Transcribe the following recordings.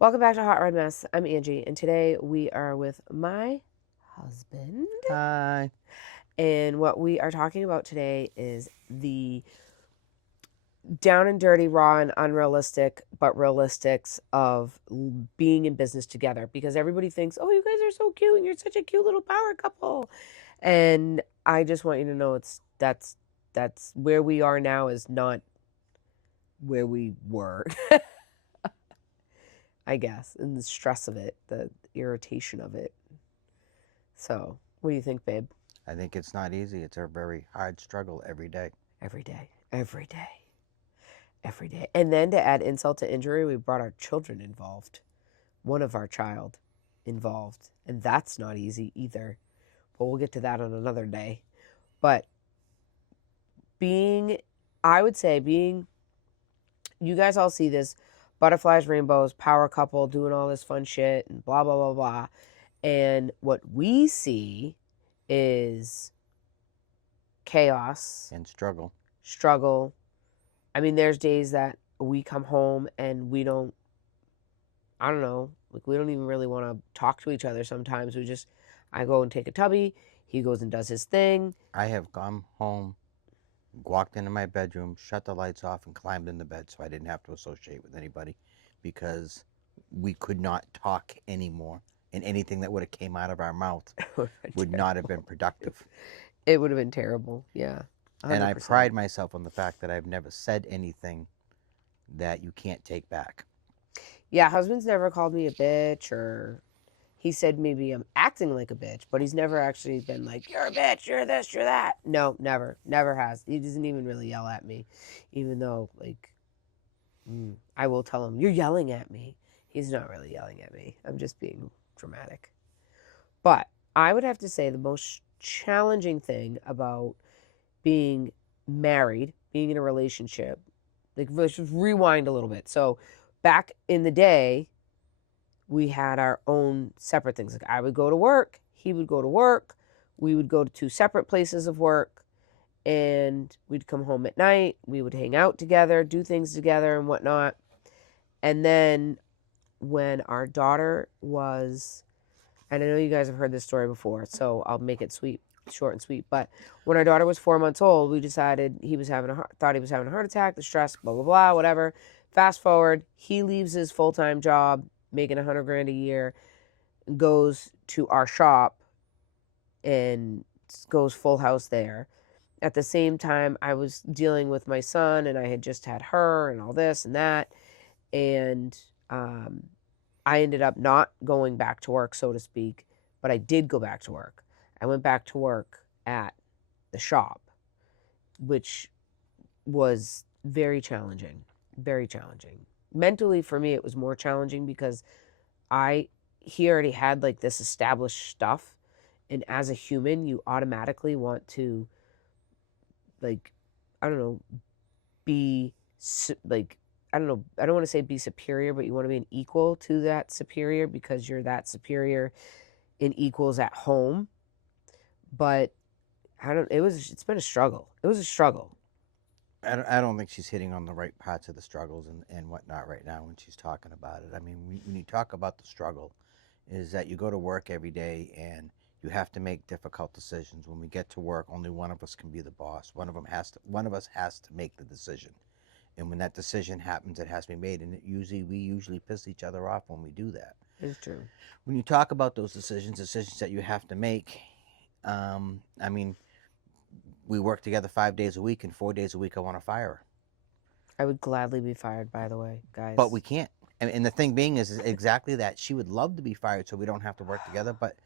Welcome back to HotRod Mess. I'm Angie, and today we are with my husband. Hi. And what we are talking about today is the down and dirty, raw and unrealistic, but realistics of being in business together. Because everybody thinks, oh, you guys are so cute and you're such a cute little power couple. And I just want you to know that's where we are now is not where we were. I guess, and the stress of it, the irritation of it. So, what do you think, babe? I think it's not easy. It's a very hard struggle every day. Every day, every day, every day. And then to add insult to injury, we brought our children involved. One of our child involved. And that's not easy either. But we'll get to that on another day. But I would say you guys all see this butterflies, rainbows, power couple doing all this fun shit and blah, blah, blah, blah. And what we see is chaos and struggle. I mean, there's days that we come home and we don't even really want to talk to each other sometimes. I go and take a tubby. He goes and does his thing. I have come home, walked into my bedroom, shut the lights off, and climbed in the bed so I didn't have to associate with anybody because we could not talk anymore. And anything that would have came out of our mouth would not have been productive. It would have been terrible, yeah. 100%. And I pride myself on the fact that I've never said anything that you can't take back. Yeah, husband's never called me a bitch, or he said maybe I'm acting like a bitch, but he's never actually been like, you're a bitch, you're this, you're that. No, never has. He doesn't even really yell at me, even though, I will tell him, you're yelling at me. He's not really yelling at me. I'm just being dramatic. But I would have to say the most challenging thing about being married, being in a relationship, let's just rewind a little bit. So back in the day, we had our own separate things. Like I would go to work, he would go to work, we would go to two separate places of work, and we'd come home at night, we would hang out together, do things together and whatnot. And then when our daughter was, and I know you guys have heard this story before, so I'll make it short and sweet. But when our daughter was 4 months old, we decided thought he was having a heart attack, the stress, blah, blah, blah, whatever. Fast forward, he leaves his full-time job, making $100,000 a year, goes to our shop and goes full house there. At the same time, I was dealing with my son, and I had just had her and all this and that. And I ended up not going back to work, so to speak, but I did go back to work. I went back to work at the shop, which was very challenging, very challenging. Mentally, for me, it was more challenging because he already had like this established stuff. And as a human, you automatically want to, be I don't want to say be superior, but you want to be an equal to that superior because you're that superior in equals at home. But it's been a struggle. It was a struggle. I don't think she's hitting on the right parts of the struggles and whatnot right now when she's talking about it. I mean, when you talk about the struggle, is that you go to work every day and you have to make difficult decisions. When we get to work, only one of us can be the boss. One of us has to make the decision. And when that decision happens, it has to be made. And we usually piss each other off when we do that. It's true. When you talk about those decisions that you have to make, we work together 5 days a week, and 4 days a week I want to fire her. I would gladly be fired, by the way, guys. But we can't. And the thing being is exactly that. She would love to be fired so we don't have to work together, but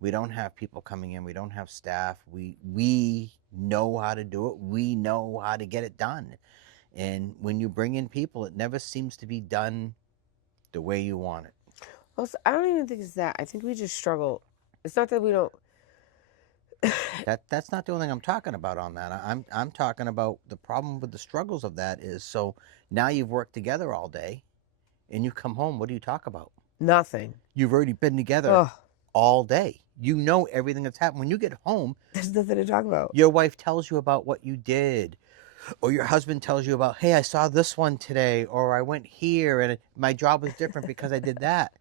we don't have people coming in. We don't have staff. We know how to do it. We know how to get it done. And when you bring in people, it never seems to be done the way you want it. Well, I don't even think it's that. I think we just struggle. It's not that we don't. That's not the only thing I'm talking about on that. I'm talking about the problem with the struggles of that is, so now you've worked together all day and you come home, what do you talk about? Nothing. You've already been together all day. You know everything that's happened. When you get home, there's nothing to talk about. Your wife tells you about what you did, Or your husband tells you about, hey, I saw this one today, or I went here and my job was different because I did that.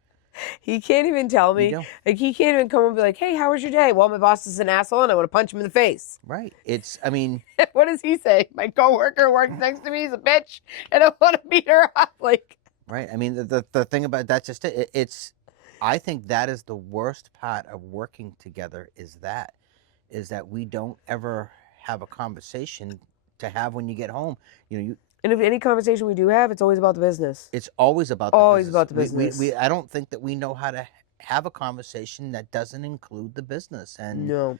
He can't even tell You me. don't. Like, he can't even come and be like, hey, how was your day? Well, my boss is an asshole and I want to punch him in the face. Right. I mean, What does he say? My coworker works next to me. He's a bitch and I want to beat her up. Like, right. I mean, the thing about that's just it. I think that is the worst part of working together is that we don't ever have a conversation to have when you get home. and if any conversation we do have, it's always about the business. It's always about the Always business. about the business. I don't think that we know how to have a conversation that doesn't include the business. And No.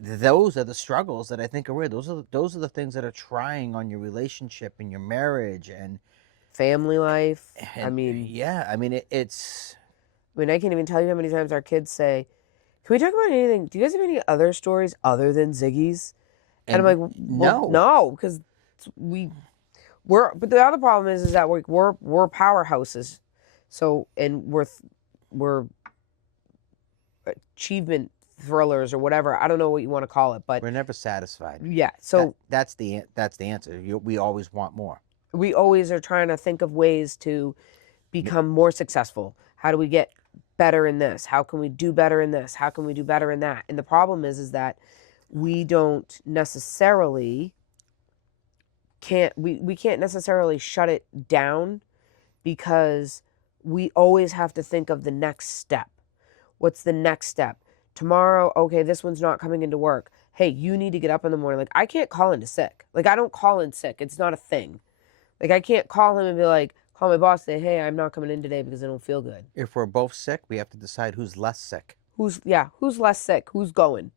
those are the struggles that I think are real. Those are the things that are trying on your relationship and your marriage and Family life. and yeah, I mean it's. I mean, I can't even tell you how many times our kids say, can we talk about anything? Do you guys have any other stories other than Ziggy's? And I'm like, well, no, because but the other problem is that we're powerhouses. So, and we're achievement thrillers or whatever. I don't know what you want to call it, but We're never satisfied. yeah. So that's the answer. We always want more. we always are trying to think of ways to become more successful. How do we get better in this? How can we do better in this? How can we do better in that? And the problem is that we don't necessarily we can't necessarily shut it down because we always have to think of the next step. What's the next step? Tomorrow, okay, this one's not coming into work. Hey, you need to get up in the morning. Like, I can't call into sick. Like, I don't call in sick. It's not a thing. Like, I can't call him and be like, call my boss and say, hey, I'm not coming in today because I don't feel good. If we're both sick, we have to decide who's less sick. Who's less sick? Who's going?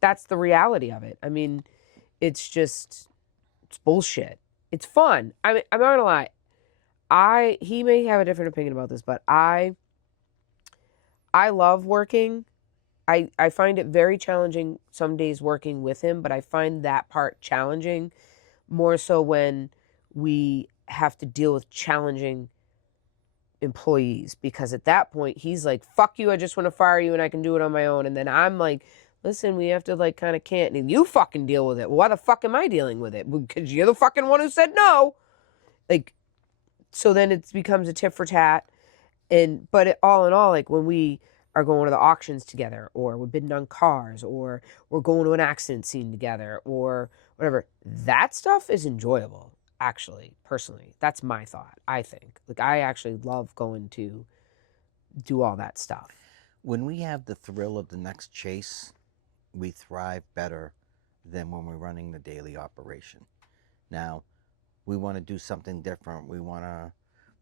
That's the reality of it. I mean, it's bullshit. It's fun. I mean, I'm not gonna lie. He may have a different opinion about this, but I love working. I find it very challenging some days working with him, but I find that part challenging more so when we have to deal with challenging employees, because at that point he's like, fuck you, I just want to fire you and I can do it on my own. And then I'm like, listen, we have to like kind of can't, and you fucking deal with it. Why the fuck am I dealing with it? Because you're the fucking one who said no. Like, so then it becomes a tit for tat. But all in all, like when we are going to the auctions together, or we're bidding on cars, or we're going to an accident scene together, or whatever, that stuff is enjoyable. Actually, personally, that's my thought. I think, like, I actually love going to do all that stuff. When we have the thrill of the next chase, we thrive better than when we're running the daily operation. Now, we want to do something different.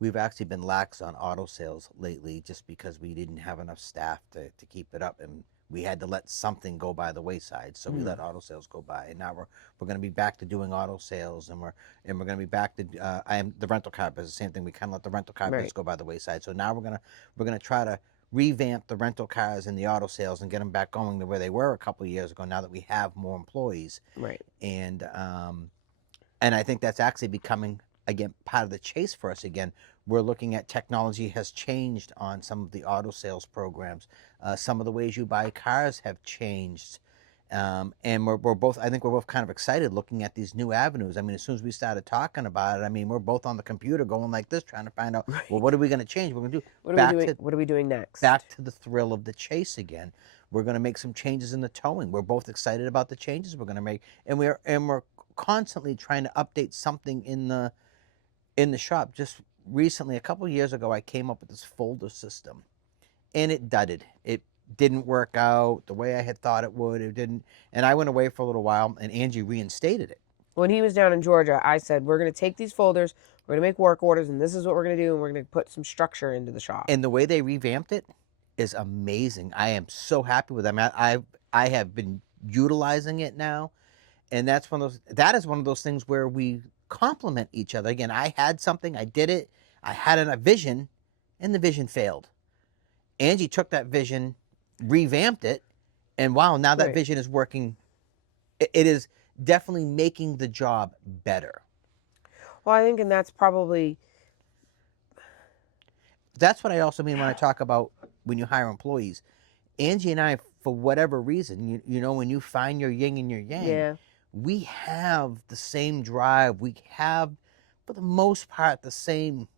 We've actually been lax on auto sales lately just because we didn't have enough staff to keep it up, and we had to let something go by the wayside. So we let auto sales go by, and now we're going to be back to doing auto sales, and we're going to be back to I am the rental car business. Same thing. We kind of let the rental car business go by the wayside. So now we're gonna try to revamp the rental cars and the auto sales and get them back going to where they were a couple of years ago. Now that we have more employees, Right. And I think that's actually becoming again part of the chase for us again. We're looking at technology has changed on some of the auto sales programs. Some of the ways you buy cars have changed. And we're both, I think we're both kind of excited looking at these new avenues. I mean, as soon as we started talking about it, I mean, we're both on the computer going like this, trying to find out, well, what are we going to change? We're going to do What are we doing next? Back to the thrill of the chase again. We're going to make some changes in the towing. We're both excited about the changes we're going to make, and we're constantly trying to update something in the shop. Just recently, a couple of years ago, I came up with this folder system, and it dudded. It didn't work out the way I had thought it would. It didn't, and I went away for a little while, and Angie reinstated it. When he was down in Georgia, I said, we're going to take these folders, we're going to make work orders, and this is what we're going to do, and we're going to put some structure into the shop. And the way they revamped it is amazing. I am so happy with them. I have been utilizing it now, and that is one of those things where we complement each other. Again, I had something, I did it, I had a vision, and the vision failed. Angie took that vision, revamped it, and wow, now that vision is working. It is definitely making the job better. Well, I think, and that's probably... That's what I also mean when I talk about when you hire employees. Angie and I, for whatever reason, you know, when you find your yin and your yang, we have the same drive. We have, for the most part, the same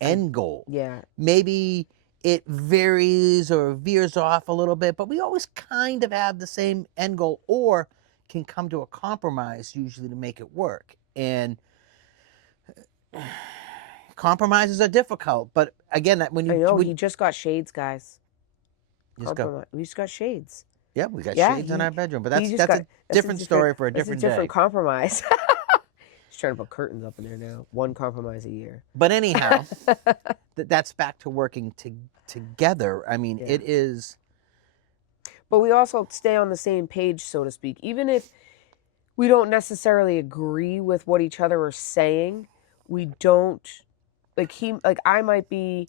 end goal. Yeah. Maybe it varies or veers off a little bit, but we always kind of have the same end goal, or can come to a compromise usually to make it work. And compromises are difficult, but again, when I you know, he just got shades, guys. just go, Compromise. We just got shades. yeah, we got Yeah, shades in our bedroom, but he just that's got a different story for a different day. different compromise. He's trying to put curtains up in there now. One compromise a year. But anyhow, that's back to working together. I mean, Yeah. it is. But we also stay on the same page, so to speak. Even if we don't necessarily agree with what each other are saying, we don't like I might be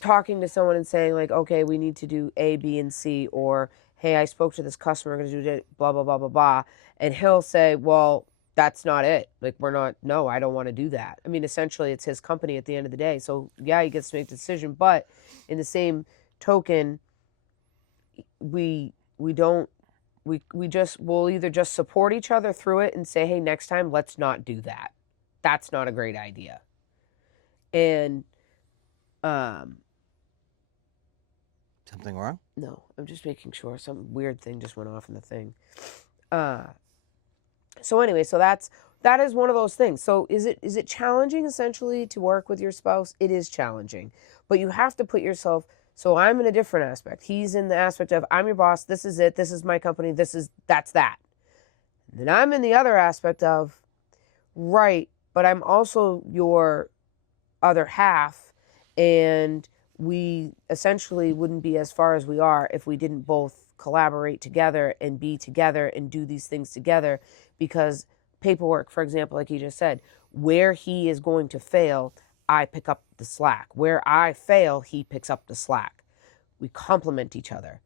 talking to someone and saying like, okay, we need to do A, B, and C, or hey, I spoke to this customer, we're gonna do blah blah blah blah blah, and he'll say, well, that's not it. Like, we're not. No, I don't want to do that. I mean, essentially, it's his company at the end of the day. So yeah, he gets to make the decision, but in the same token, we don't. We'll either just support each other through it and say, hey, next time, let's not do that. That's not a great idea. And Something wrong? no, I'm just making sure some weird thing just went off in the thing. So anyway, so that is one of those things. So is it challenging essentially to work with your spouse? It is challenging, but you have to put yourself. So I'm in a different aspect. He's in the aspect of I'm your boss. This is it. This is my company. That's that. Then I'm in the other aspect of right, but I'm also your other half, and we essentially wouldn't be as far as we are if we didn't both collaborate together and be together and do these things together. Because paperwork, for example, like you just said, where he is going to fail, I pick up the slack. Where I fail, he picks up the slack. We complement each other.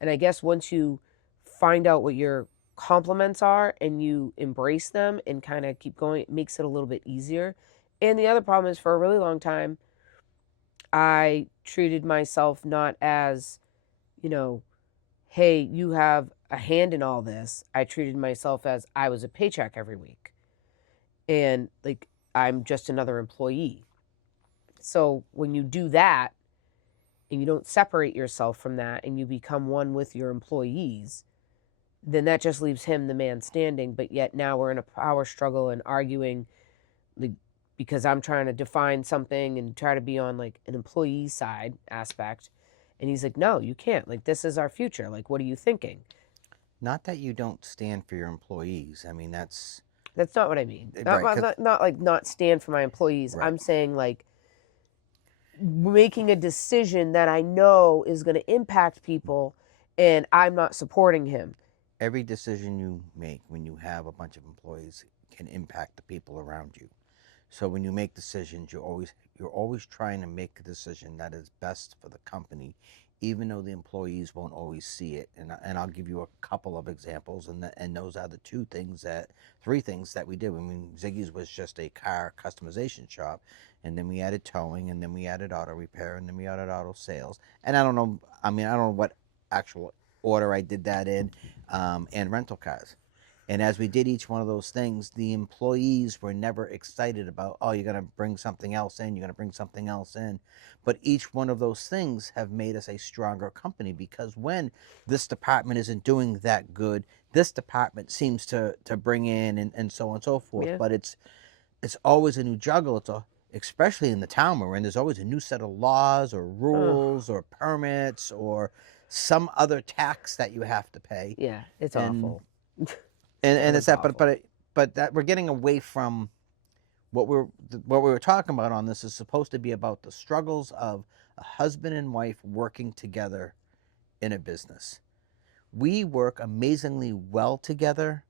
And I guess once you find out what your compliments are and you embrace them and kind of keep going, it makes it a little bit easier. And the other problem is, for a really long time, I treated myself not as, hey, you have a hand in all this. I treated myself as I was a paycheck every week. And like, I'm just another employee. So when you do that and you don't separate yourself from that and you become one with your employees, then that just leaves him the man standing. But yet now we're in a power struggle and arguing, like, because I'm trying to define something and try to be on like an employee side aspect. And he's like, no, you can't. Like, this is our future. Like, what are you thinking? Not that you don't stand for your employees. I mean, that's not what I mean. right, Not like not stand for my employees. Right. I'm saying like making a decision that I know is going to impact people and I'm not supporting him. every decision you make when you have a bunch of employees can impact the people around you. So when you make decisions, you're always trying to make a decision that is best for the company, even though the employees won't always see it. And I'll give you a couple of examples, and those are the three things that we did. I mean, Ziggy's was just a car customization shop, and then we added towing, and then we added auto repair, and then we added auto sales. And I don't know what actual order I did that in, and rental cars. And as we did each one of those things, the employees were never excited about, oh, you're going to bring something else in, you're going to bring something else in. But each one of those things have made us a stronger company, because when this department isn't doing that good, this department seems to bring in and so on and so forth. Yeah. But it's always a new juggle. Especially in the town we're in, there's always a new set of laws or rules or permits or some other tax that you have to pay. Yeah, it's awful. And it's that, awful. but that we're getting away from what we were talking about on this is supposed to be about the struggles of a husband and wife working together in a business. We work amazingly well together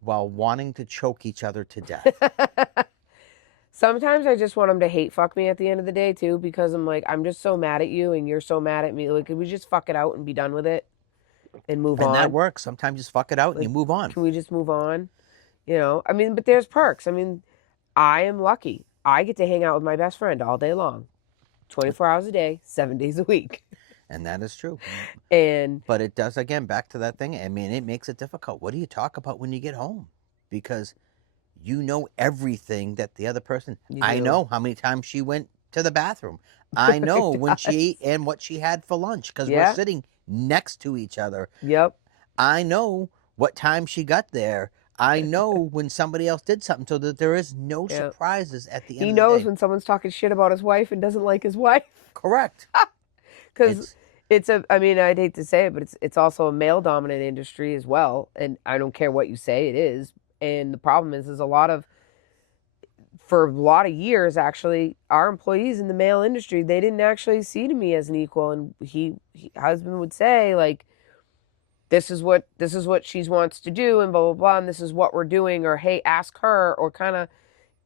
while wanting to choke each other to death. Sometimes I just want him to hate fuck me at the end of the day too, because I'm like, I'm just so mad at you and you're so mad at me. Like, could we just fuck it out and be done with it and move on? And that works. Sometimes you just fuck it out and you move on. Can we just move on? I mean, but there's perks. I mean, I am lucky. I get to hang out with my best friend all day long, 24 hours a day, 7 days a week. And that is true. But it does, again, back to that thing. I mean, it makes it difficult. What do you talk about when you get home? because you know everything that the other person. You I do. know how many times she went to the bathroom. I know It when she does. ate and what she had for lunch because we're Yeah. sitting next to each other. Yep. I know what time she got there. I know when somebody else did something so that there is no Yeah. surprises at the end He of the knows day. when someone's talking shit about his wife and doesn't like his wife. Correct. Because It's I mean, I'd hate to say it, but it's also a male dominant industry as well. And I don't care what you say, it is. And the problem is for a lot of years, actually, our employees in the male industry, they didn't actually see to me as an equal. And husband would say, like, this is what she wants to do, and blah blah blah, and this is what we're doing, or hey, ask her, or kind of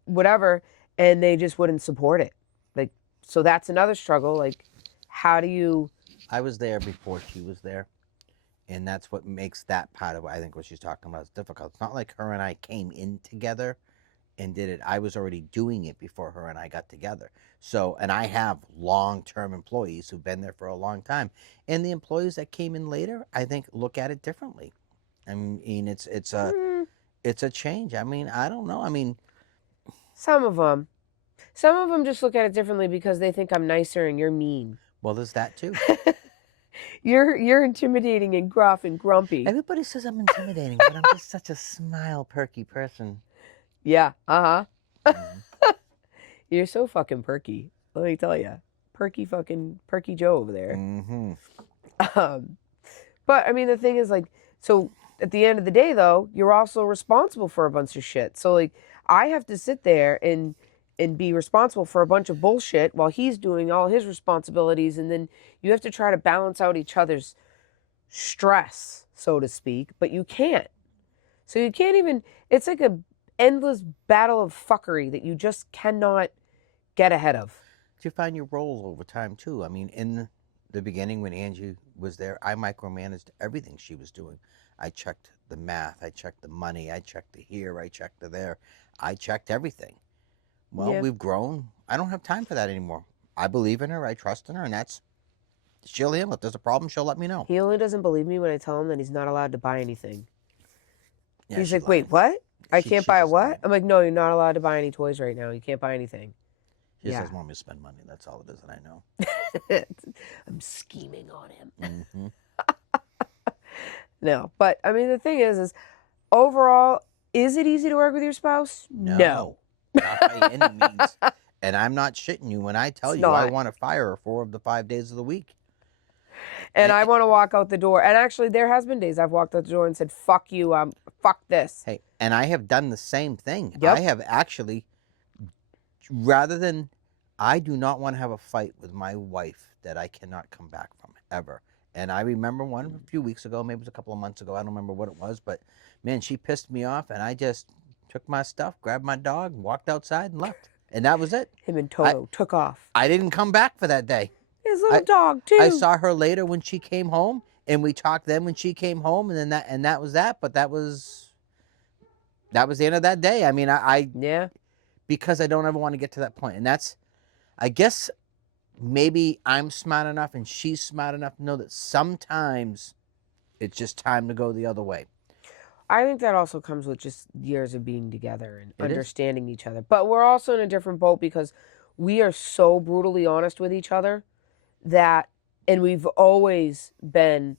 whatever, and they just wouldn't support it. Like, so that's another struggle. Like, how do you? I was there before she was there, and that's what makes that part of I think what she's talking about is difficult. It's not like her and I came in together and did it. I was already doing it before her and I got together. So, and I have long-term employees who've been there for a long time, and the employees that came in later, I think, look at it differently. I mean, Mm, it's a change. I mean, I don't know. I mean, some of them, just look at it differently because they think I'm nicer and you're mean. well, there's that too. You're intimidating and gruff and grumpy. Everybody says I'm intimidating, but I'm just such a smile, perky person. Yeah. Mhm. You're so fucking perky. Let me tell you, perky Joe over there. Mm-hmm. Um, but I mean, the thing is, like, so at the end of the day, though, you're also responsible for a bunch of shit. So, like, I have to sit there and be responsible for a bunch of bullshit while he's doing all his responsibilities, and then you have to try to balance out each other's stress, so to speak, but you can't. So you can't even. It's like a endless battle of fuckery that you just cannot get ahead of. You find your roles over time too. I mean, in the beginning when Angie was there, I micromanaged everything she was doing. I checked the math, I checked the money, I checked the here, I checked the there, I checked everything. Well, Yeah. we've grown. I don't have time for that anymore. I believe in her, I trust in her, and that's she'll handle it. If there's a problem, she'll let me know. He only doesn't believe me when I tell him that he's not allowed to buy anything. Yeah, He's she's like, wait, lying. what? I can't buy a She's what? lying. I'm like, no, you're not allowed to buy any toys right now. You can't buy anything. She just Yeah. doesn't want me to spend money. That's all it is, and I know. I'm scheming on him. Mm-hmm. No, but I mean, the thing is overall, is it easy to work with your spouse? No. Not by any means. And I'm not shitting you when I tell It's you I not. want to fire her 4 of the 5 days of the week. And I want to walk out the door. And actually, there has been days I've walked out the door and said, fuck you, fuck this. Hey, and I have done the same thing. Yep. I have actually, rather than, I do not want to have a fight with my wife that I cannot come back from, ever. And I remember one a few weeks ago, maybe it was a couple of months ago, I don't remember what it was, but man, she pissed me off, and I just took my stuff, grabbed my dog, walked outside and left. And that was it. Him and Toto took off. I didn't come back for that day. His little dog, too. I saw her later when she came home, and we talked then when she came home, and then that was that. But that was the end of that day. I mean, Yeah. because I don't ever want to get to that point, and that's, I guess, maybe I'm smart enough and she's smart enough to know that sometimes it's just time to go the other way. I think that also comes with just years of being together and It is. understanding each other. But we're also in a different boat because we are so brutally honest with each other that, and we've always been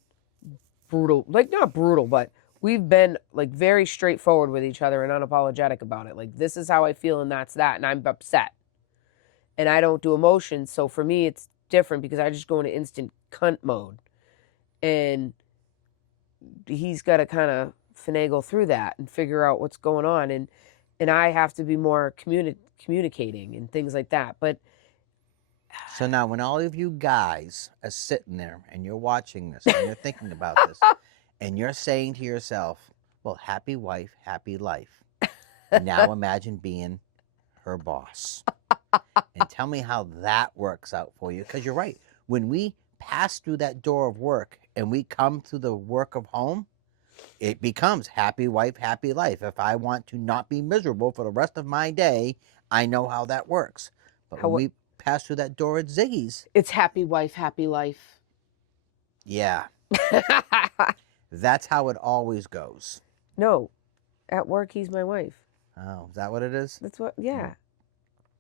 brutal, like not brutal, but we've been like very straightforward with each other and unapologetic about it. Like, this is how I feel and that's that, and I'm upset. And I don't do emotions. So for me, it's different because I just go into instant cunt mode. And he's got to kind of finagle through that and figure out what's going on. And I have to be more communicating and things like that. But So now when all of you guys are sitting there and you're watching this and you're thinking about this and you're saying to yourself, well, happy wife, happy life. Now imagine being her boss. And tell me how that works out for you. Because you're right. When we pass through that door of work and we come through the work of home, it becomes happy wife, happy life. If I want to not be miserable for the rest of my day, I know how that works. But when we pass through that door at Ziggy's, it's happy wife, happy life. yeah, that's how it always goes. No, At work, he's my wife. Oh, is that what it is? That's what. Yeah.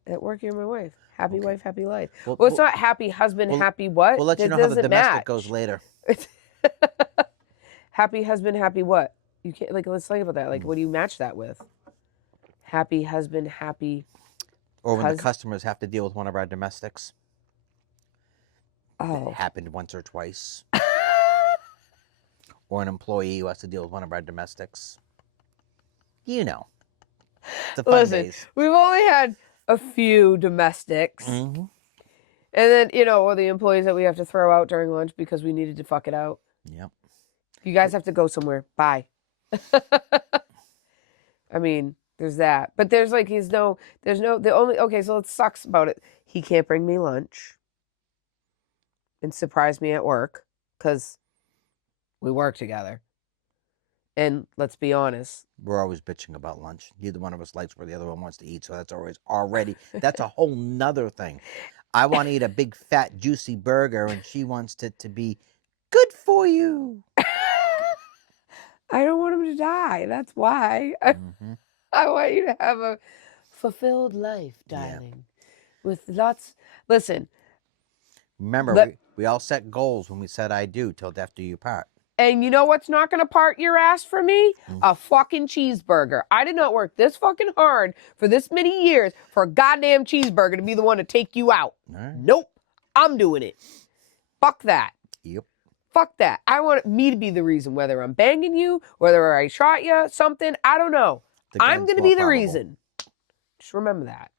At work, you're my wife. Happy Okay. wife, happy life. Well, Well, it's we'll, not happy husband, we'll, happy what? we'll let you That know how the doesn't domestic goes match. later. Happy husband, happy what? You can't like. Let's think about that. Like, Mm. what do you match that with? Happy husband, happy Or when the husband. customers have to deal with one of our domestics. That Oh. happened once or twice. Or an employee who has to deal with one of our domestics. You know, the fun Listen, days. we've only had a few domestics. Mm-hmm. And then, or the employees that we have to throw out during lunch because we needed to fuck it out. Yep. You guys have to go somewhere. Bye. I mean, there's that. But there's like, okay, so it sucks about it. He can't bring me lunch and surprise me at work because we work together. And let's be honest. We're always bitching about lunch. Neither one of us likes where the other one wants to eat, so that's that's a whole nother thing. I want to eat a big fat juicy burger and she wants it to be good for you. I don't want him to die. That's why. Mm-hmm. I want you to have a fulfilled life, darling. With lots. Listen. Remember, we all set goals when we said I do till death do you part. And you know what's not going to part your ass for me? A fucking cheeseburger. I did not work this fucking hard for this many years for a goddamn cheeseburger to be the one to take you out. Right. Nope. I'm doing it. Fuck that. Yep. Fuck that. I want me to be the reason, whether I'm banging you, whether I shot you, something. I don't know. I'm going to be the reason. Just remember that.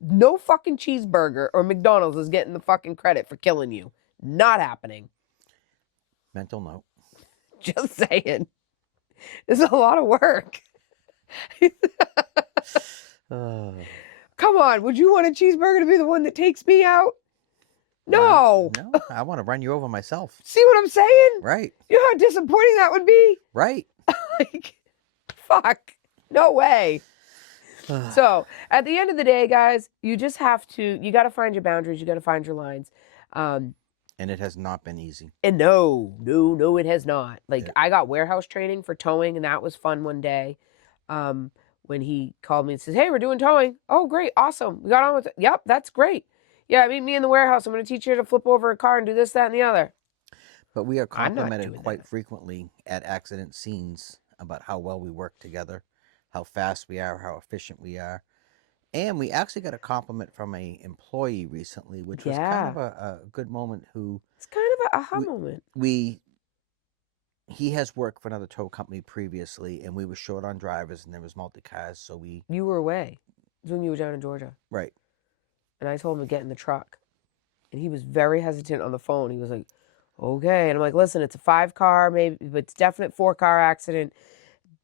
No fucking cheeseburger or McDonald's is getting the fucking credit for killing you. Not happening. Mental note. Just saying. It's a lot of work. Come on. Would you want a cheeseburger to be the one that takes me out? No. No, I want to run you over myself. See what I'm saying? Right. You know how disappointing that would be? Right. Like, fuck. No way. So, at the end of the day, guys, you just have to, you got to find your boundaries. You got to find your lines. And it has not been easy. And no, it has not. Like, I got warehouse training for towing, and that was fun one day. When he called me and says, hey, we're doing towing. Oh, great. Awesome. We got on with it. Yep, that's great. Yeah, meet me in the warehouse. I'm going to teach you to flip over a car and do this, that, and the other. But we are complimented quite frequently at accident scenes about how well we work together, how fast we are, how efficient we are. And we actually got a compliment from an employee recently, which was kind of a good moment. It's kind of an aha moment. He has worked for another tow company previously, and we were short on drivers, and there was multi-cars, so You were away. It was when you were down in Georgia. Right. And I told him to get in the truck. And he was very hesitant on the phone. He was like, okay. And I'm like, listen, it's a 5-car, maybe, but it's definite 4-car accident.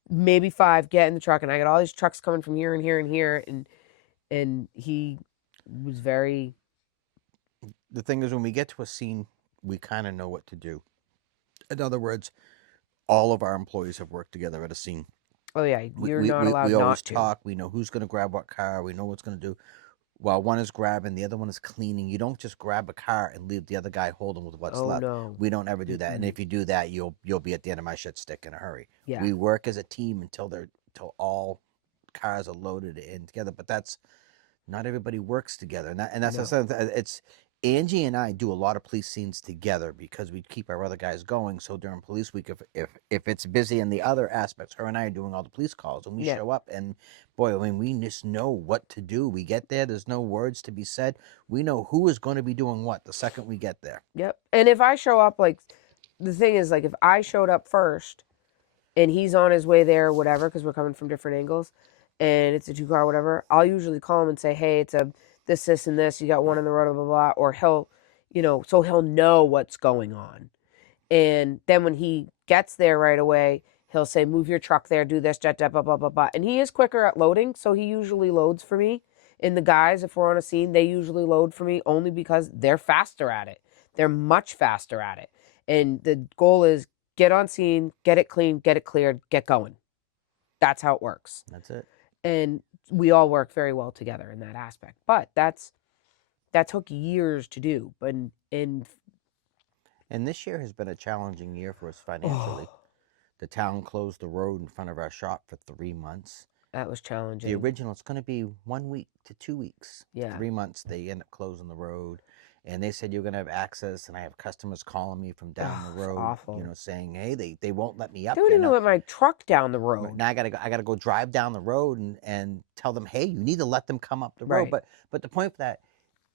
Maybe 5, get in the truck. And I got all these trucks coming from here and here and here. And he was very... The thing is, when we get to a scene, we kind of know what to do. In other words, all of our employees have worked together at a scene. Oh, yeah. You're not allowed not to. We always talk. We know who's going to grab what car. We know what's going to do. While one is grabbing, the other one is cleaning. You don't just grab a car and leave the other guy holding with what's left. No. We don't ever do that. And if you do that, you'll be at the end of my shit stick in a hurry. Yeah. We work as a team until all cars are loaded in together. But that's not everybody works together, and that's it's Angie and I do a lot of police scenes together because we keep our other guys going. So during police week, if it's busy in the other aspects, her and I are doing all the police calls, and we show up, and boy, I mean, we just know what to do. We get there. There's no words to be said. We know who is going to be doing what the second we get there. Yep. And if I show up, like, the thing is, like, if I showed up first, and he's on his way there, or whatever, because we're coming from different angles, and it's a 2-car, whatever, I'll usually call him and say, hey, it's a this, and this, you got one on the road, blah, blah, blah, or he'll, so he'll know what's going on. And then when he gets there right away, he'll say, move your truck there, do this, blah, blah, blah, blah, blah. And he is quicker at loading, so he usually loads for me. And the guys, if we're on a scene, they usually load for me only because they're faster at it. They're much faster at it. And the goal is get on scene, get it clean, get it cleared, get going. That's how it works. That's it. And we all work very well together in that aspect. But that took years to do. But and this year has been a challenging year for us financially. The town closed the road in front of our shop for 3 months. That was The challenging. original, it's going to be 1 week to 2 weeks. Yeah. 3 months, they end up closing the road. And they said, you're going to have access. And I have customers calling me from down the Oh, it's road, awful. saying, hey, they won't let me up They wouldn't here even now. let my truck down the road. Now I gotta go drive down the road and tell them, hey, you need to let them come up the road. Right. But the point for that,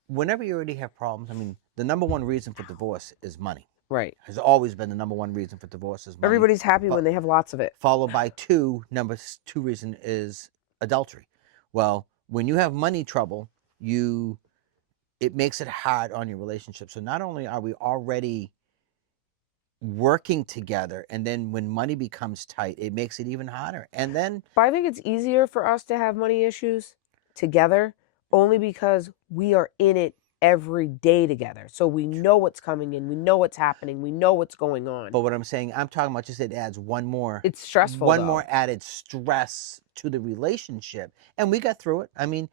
whenever you already have problems, I mean, the number one reason for divorce is money. Right. Has always been the number one reason for divorce is money. Everybody's happy But when they have lots of it. followed by number two reason is adultery. Well, when you have money trouble, it makes it hard on your relationship. So not only are we already working together, and then when money becomes tight, it makes it even harder. And then, But I think it's easier for us to have money issues together only because we are in it every day together. So we know what's coming in, we know what's happening, we know what's going on. but what I'm saying, I'm talking about just it adds one more It's stressful though. more added stress to the relationship. And we got through it. I mean,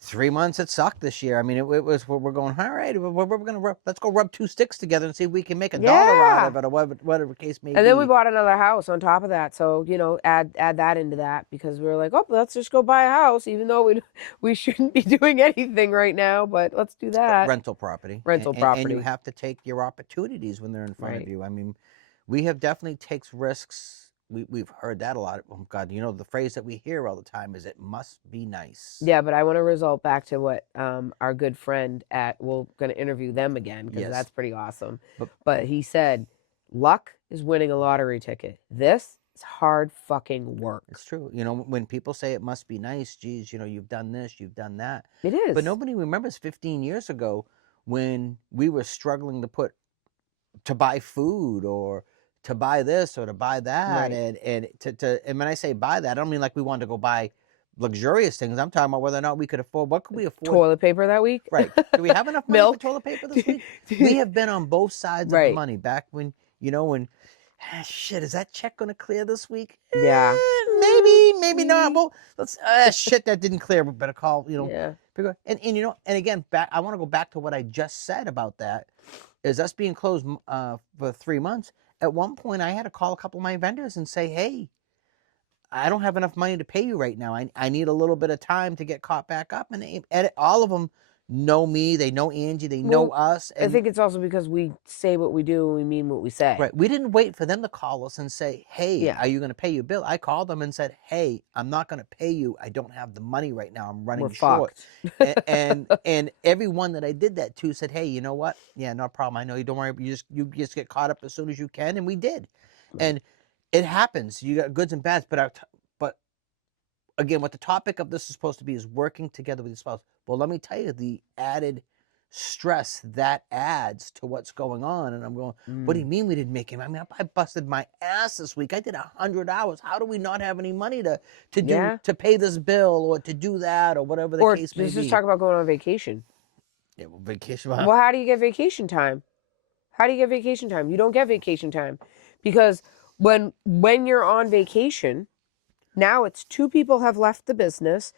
3 months it sucked this year. I mean, it was we're going, all right, we're gonna let's go rub two sticks together and see if we can make $1 out of it, or whatever case may be. And then we bought another house on top of that. So, add that into that, because we were like, oh, let's just go buy a house, even though we shouldn't be doing anything right now, but let's do that. Rental property. And you have to take your opportunities when they're in front of you. I mean, we have definitely takes risks. We've heard that a lot. Oh God, the phrase that we hear all the time is, it must be nice. Yeah, but I want to result back to what our good friend we're going to interview them again, because that's pretty awesome. But he said, luck is winning a lottery ticket. This is hard fucking work. It's true. When people say it must be nice, geez, you've done this, you've done that. It is. But nobody remembers 15 years ago when we were struggling to buy food, or to buy this or to buy that. Right. And when I say buy that, I don't mean like we wanted to go buy luxurious things. I'm talking about whether or not we could afford. What could we afford? Toilet paper that week? Right. Do we have enough money Milk? for toilet paper this week? We have been on both sides of the money. Back when, shit, is that check going to clear this week? Yeah. Maybe not. Well, let's, shit, that didn't clear. We better call, Yeah. And again, I want to go back to what I just said about that, is us being closed for 3 months. At one point, I had to call a couple of my vendors and say, hey, I don't have enough money to pay you right now. I need a little bit of time to get caught back up. And all of them know me. They know Angie. They know us. And I think it's also because we say what we do and we mean what we say. Right. We didn't wait for them to call us and say, hey, are you going to pay your bill? I called them and said, hey, I'm not going to pay you. I don't have the money right now. I'm running short. and everyone that I did that to said, hey, you know what? Yeah, no problem. I know you. Don't worry. You just get caught up as soon as you can. And we did. Right. And it happens. You got goods and bads. But again, what the topic of this is supposed to be is working together with your spouse. Well, let me tell you, the added stress that adds to what's going on. And I'm going, what do you mean we didn't make him? I mean, I busted my ass this week. I did 100 hours. How do we not have any money to pay this bill, or to do that, or whatever the case may be? Or just talk about going on vacation. Yeah, well, vacation. Well, how do you get vacation time? How do you get vacation time? You don't get vacation time, because when you're on vacation, now it's 2 people have left the business.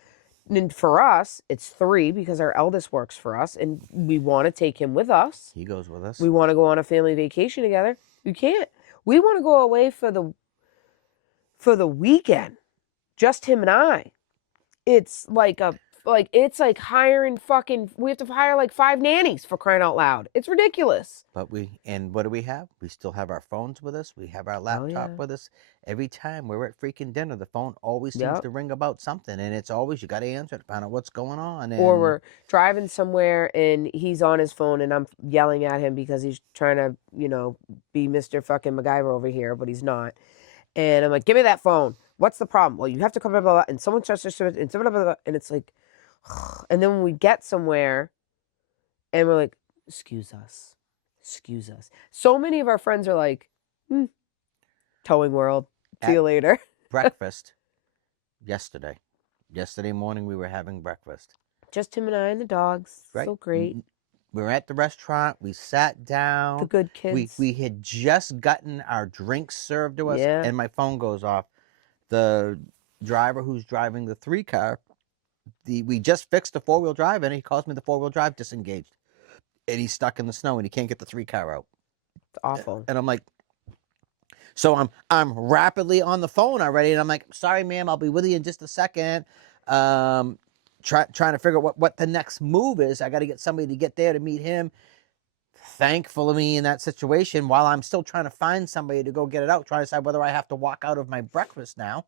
And for us, it's 3, because our eldest works for us and we want to take him with us. He goes with us. We want to go on a family vacation together. You can't. We want to go away for the weekend. Just him and I. It's like hiring we have to hire like 5 nannies, for crying out loud. It's ridiculous. But what do we have? We still have our phones with us. We have our laptop with us. Every time we're at freaking dinner, the phone always seems to ring about something. And it's always, you got to answer it to find out what's going on. Or we're driving somewhere and he's on his phone and I'm yelling at him because he's trying to, be Mr. fucking MacGyver over here, but he's not. And I'm like, give me that phone. What's the problem? Well, you have to come blah, blah, blah, and someone starts to and blah, blah, blah, and it's like, and then when we get somewhere and we're like, excuse us. So many of our friends are like, towing world. See you later. Breakfast yesterday morning, we were having breakfast. Just him and I and the dogs. Right. So great. We were at the restaurant. We sat down. The good kids. We had just gotten our drinks served to us, and my phone goes off. The driver who's driving the 3 car, we just fixed the 4-wheel drive, and he calls me the 4-wheel drive disengaged, and he's stuck in the snow, and he can't get the 3 car out. It's awful. And I'm like, So I'm rapidly on the phone already, and I'm like, sorry, ma'am, I'll be with you in just a second. Trying to figure out what the next move is. I got to get somebody to get there to meet him. Thankful of me in that situation, while I'm still trying to find somebody to go get it out, trying to decide whether I have to walk out of my breakfast now.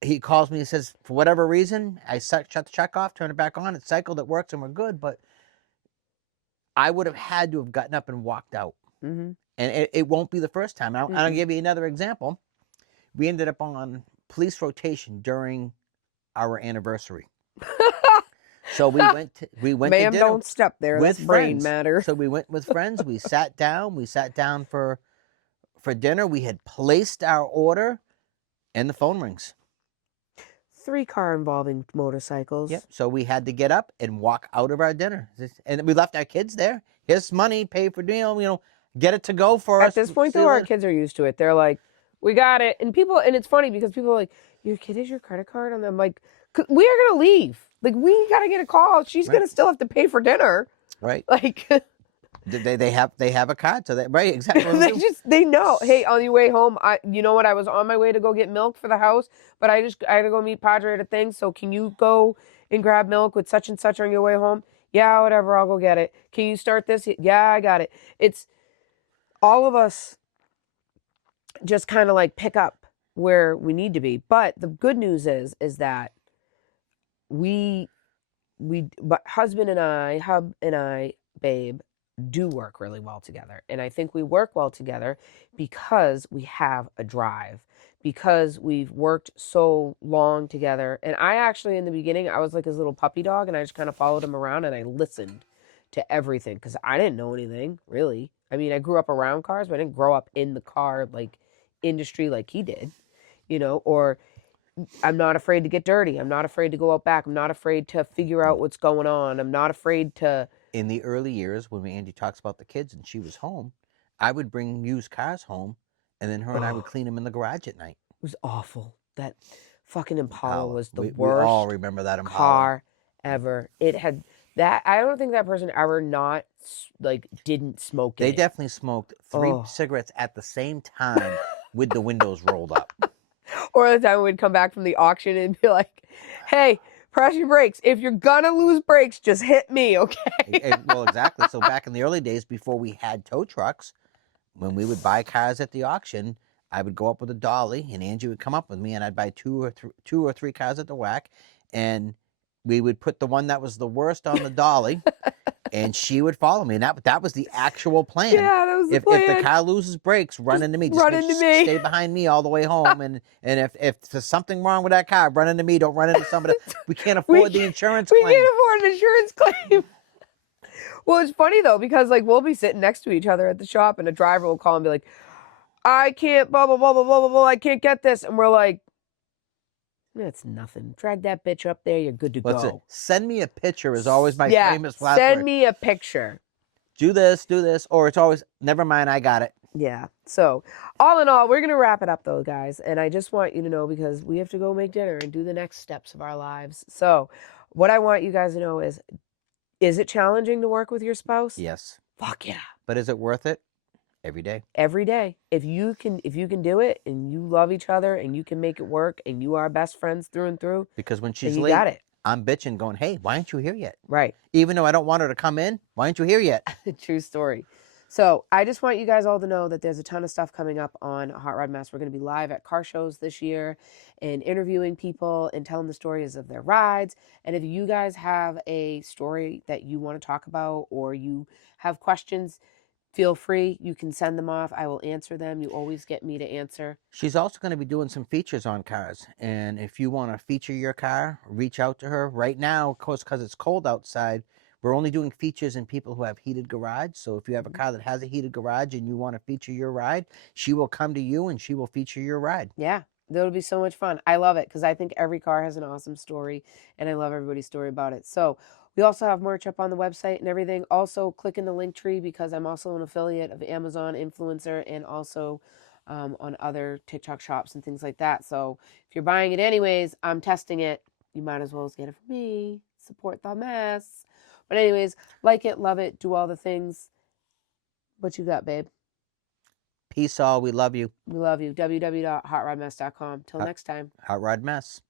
He calls me and says, for whatever reason, I shut the check off, turn it back on, it cycled, it works, and we're good. But I would have had to have gotten up and walked out. Mm-hmm. And it won't be the first time. I'll Mm-mm. give you another example. We ended up on police rotation during our anniversary. So we went to Ma'am, dinner don't step there. with That's brain friends. matter. So we went with friends. We sat down. We sat down for dinner. We had placed our order, and the phone rings. 3-car involving motorcycles. Yep. So we had to get up and walk out of our dinner, and we left our kids there. Here's money, pay for meal. Get it to go for us. At this point, though, our kids are used to it. They're like, we got it. And it's funny because people are like, your kid is your credit card? And I'm like, we are going to leave. Like, we got to get a call. She's Right. going to still have to pay for dinner. Right. Like, they have a card, so right, exactly. they know. Hey, on your way home, you know what? I was on my way to go get milk for the house, but I had to go meet Padre at a thing. So can you go and grab milk with such and such on your way home? Yeah, whatever. I'll go get it. Can you start this? Yeah, I got it. It's all of us just kind of like pick up where we need to be. But the good news is that but husband and I, Hub and I, babe, do work really well together. And I think we work well together because we have a drive, because we've worked so long together. And I actually, in the beginning, I was like his little puppy dog, and I just kind of followed him around and I listened to everything because I didn't know anything really. I mean, I grew up around cars, but I didn't grow up in the car like industry like he did, or I'm not afraid to get dirty. I'm not afraid to go out back. I'm not afraid to figure out what's going on. I'm not afraid to. In the early years, when Andy talks about the kids and she was home, I would bring used cars home, and then her and I would clean them in the garage at night. It was awful. That fucking Impala was the we worst all remember that Impala car ever. It had that. I don't think that person ever not didn't smoke it. They definitely smoked 3 cigarettes at the same time with the windows rolled up. Or the time we'd come back from the auction and be like, hey, press your brakes. If you're gonna lose brakes, just hit me, okay? Well, exactly. So back in the early days, before we had tow trucks, when we would buy cars at the auction, I would go up with a dolly, and Angie would come up with me, and I'd buy two or three cars at the whack, and we would put the one that was the worst on the dolly, and she would follow me, and that was the actual plan. Yeah, that was the plan. If the car loses brakes, run into me. Just stay behind me all the way home, and if there's something wrong with that car, run into me. Don't run into somebody. We can't afford the insurance claim. We can't afford an insurance claim. Well, it's funny though because we'll be sitting next to each other at the shop, and a driver will call and be like, I can't, blah blah blah blah blah blah. I can't get this, and we're like, that's nothing. Drag that bitch up there. You're good to go. Send me a picture is always my famous last word. Send me a picture. Do this, or it's always, never mind, I got it. Yeah. So, all in all, we're going to wrap it up though, guys. And I just want you to know because we have to go make dinner and do the next steps of our lives. So, what I want you guys to know is it challenging to work with your spouse? Yes. Fuck yeah. But is it worth it? Every day. Every day. If you can do it and you love each other and you can make it work and you are best friends through and through. Because when she's late, got it. I'm bitching going, hey, why aren't you here yet? Right. Even though I don't want her to come in, why aren't you here yet? True story. So I just want you guys all to know that there's a ton of stuff coming up on Hot Rod Mess. We're going to be live at car shows this year and interviewing people and telling the stories of their rides. And if you guys have a story that you want to talk about or you have questions, feel free. You can send them off. I will answer them. You always get me to answer. She's also going to be doing some features on cars. And if you want to feature your car, reach out to her. Right now, of course, because it's cold outside, we're only doing features in people who have heated garage. So if you have a car that has a heated garage and you want to feature your ride, she will come to you and she will feature your ride. Yeah, that'll be so much fun. I love it because I think every car has an awesome story and I love everybody's story about it. So we also have merch up on the website and everything. Also, click in the link tree because I'm also an affiliate of Amazon Influencer and also on other TikTok shops and things like that. So if you're buying it anyways, I'm testing it. You might as well get it from me. Support the mess. But anyways, like it, love it, do all the things. What you got, babe? Peace all. We love you. We love you. www.hotrodmess.com. Till Hot, next time. Hot Rod Mess.